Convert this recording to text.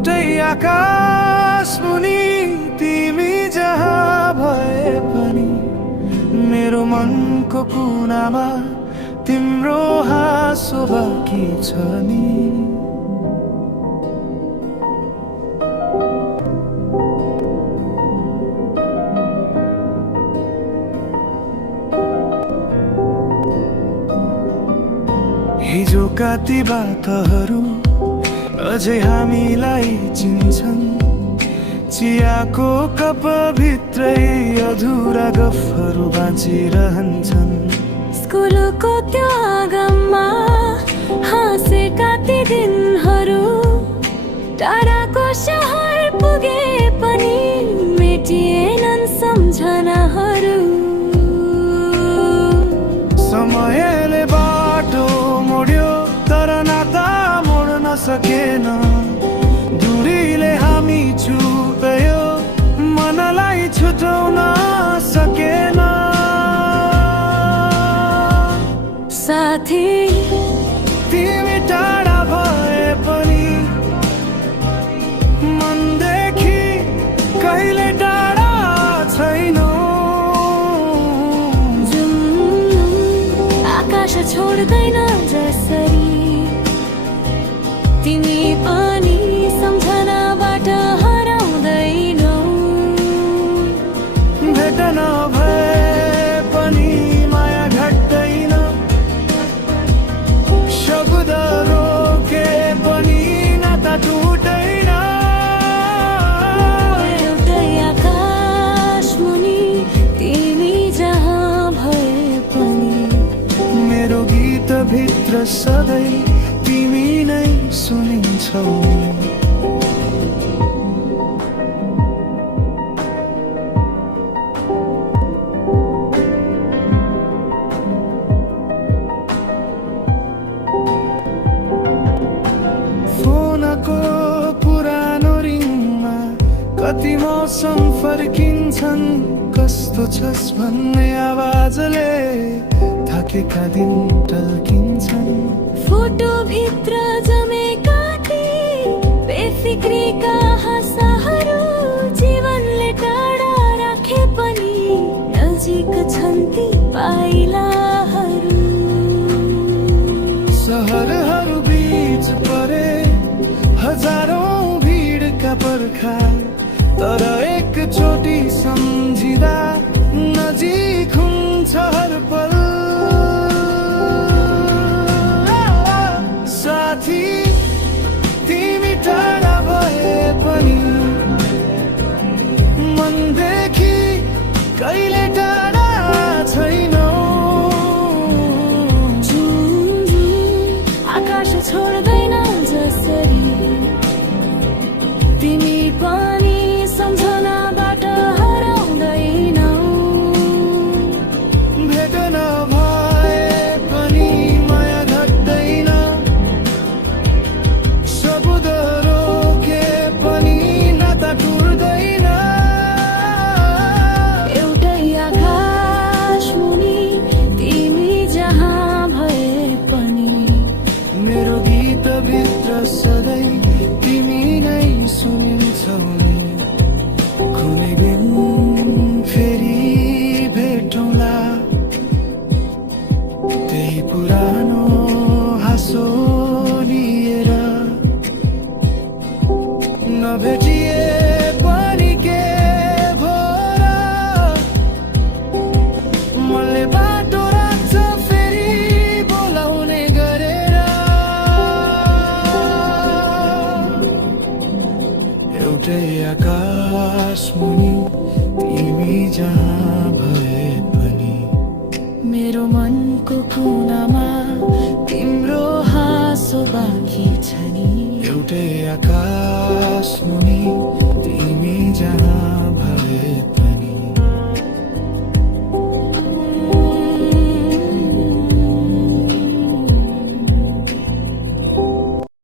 एउटै आकाश मुनि तिमी जहाँ भए पनि मेरो मनको कुनामा तिम्रो हाँसो बाँकी छ नि। हिजोका ती बातहरू अझै हामीलाई चिन्छन्, चियाको कप भित्रै अधुरा गफहरू बाँचिरहन्छन्। स्कुलको त्यो आँगनमा हाँसेका ती दिनहरू, टाढाको सहर पुगे पनि मेटिएनन् सम्झनाहरू। समयले बाटो मोड्यो तर नाता मोड्न सकेन, दूरीले हामी छुट्यो मनलाई छुटाउन सकेन। साथी तिमी टाढा भए पनि मनदेखि कहिले टाढा छैनौ। आकाश छोड्दैन जसरी तिमी पनि सम्झनाबाट हराउँदैनौ। भेट नभए पनि माया घट्दैन, शब्द रोके पनि नाता टुट्दैन। एउटै आकाश मुनि तिमी जहाँ भए पनि मेरो गीत भित्र सधैँ तिमी नै सुनिन्छौ। फोनको पुरानो रिङमा कति मौसम फर्किन्छन्, कस्तो छस् भन्ने आवाजले थाकेका दिन टल्किन्छन्। फोटो भित्र जमेका ती बेफिक्रीका हाँसाहरू, जीवनले टाढा राखे पनि नजिक छन् ती पाइलाहरू। सहरहरू बीच परे हजारौं भिडका पर्खा, तर एकचोटि सम्झिँदा नजिक हुन्छ हर पल। साथी तिमी टाढा भए पनि मनदेखि कहिले टाढा छैनौ। आकाश छोड्दैन जसरी तिमी पनि सम्झनाबाट हराउँदैनौ। भेट नभए पनि माया घट्दैन, शब्द रोके पनि नाता टुट्दैन। एउटै आकाश मुनि तिमी जहाँ भए पनि मेरो गीत भित्र सधैँ तिमी नै सुनिन्छौ। कुनै दिन फेरि भेटौँला, त्यही पुरानो हाँसो लिएर। नभेटिए पनि के भोला मनले बाटो राख्छ फेरि बोलाउने गरेर। एउटै आकाश मुनि तिमी जहाँ भए पनि मेरो मनको कुनामा तिम्रो हाँसो बाँकी छ नि। एउटै आकाश मुनि